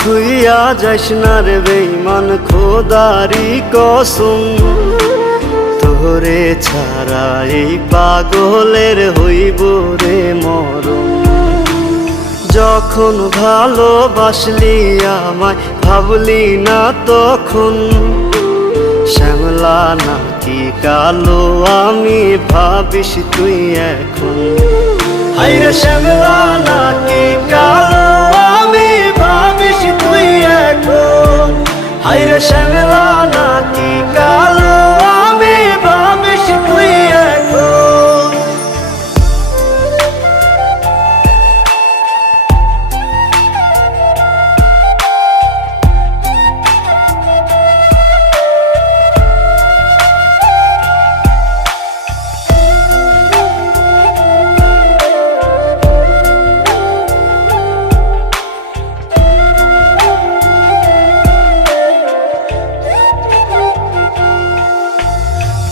থুইয়া যাইস না রে বেঈমান, খোদারি কসম। তোরে ছাড়া এই পাগলের হইব রে মরণ। যখন ভালোবাসলি আমায় ভাবলি না তখন, শ্যামলা নাকি কালো আমি ভাবিস তুই এখন। হায়রে শ্যামলা নাকি কালো আমি ভাবিস তুই এখন। হায়রে শ্যামলা নাকি কালো আমি ভাবিস তুই এখন।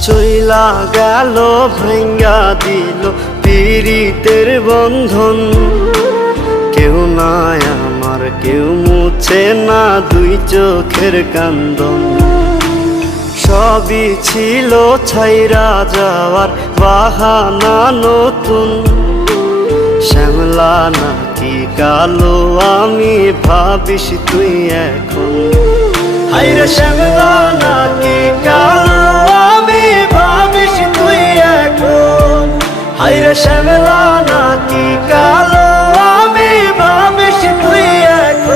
চইলা গেল ভাঙ্গা দিল পীড়িতের বন্ধন। কেউ নাই আমার, কেউ মুছে না দুই চোখের কান্দন। সবই ছিল ছাইরা যাওয়ার বাহানা নতুন। শ্যামলা নাকি কালো আমি ভাবিস তুই এখন। হায়রে শ্যামলা নাকি কালো আমি ভাবিস তুই এখন। হায়রে শ্যামলা নাকি কালো আমি ভাবিস তুই এখন।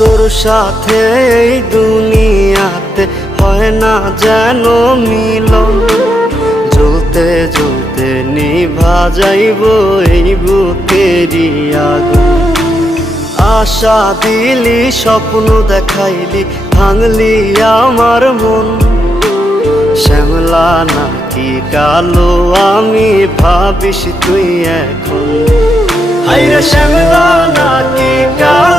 তোর সাথে এই দুনিয়াতে হয় না যেন মিলন। জ্বলতে জ্বলতে নিভা যাইব এই বুকেরই আগুন। আশা দিলি, স্বপ্ন দেখাইলি, ভাঙলি আমার মন। শ্যামলা নাকি কালো আমি ভাবিস তুই এখন। হায়রে শ্যামলা নাকি কালো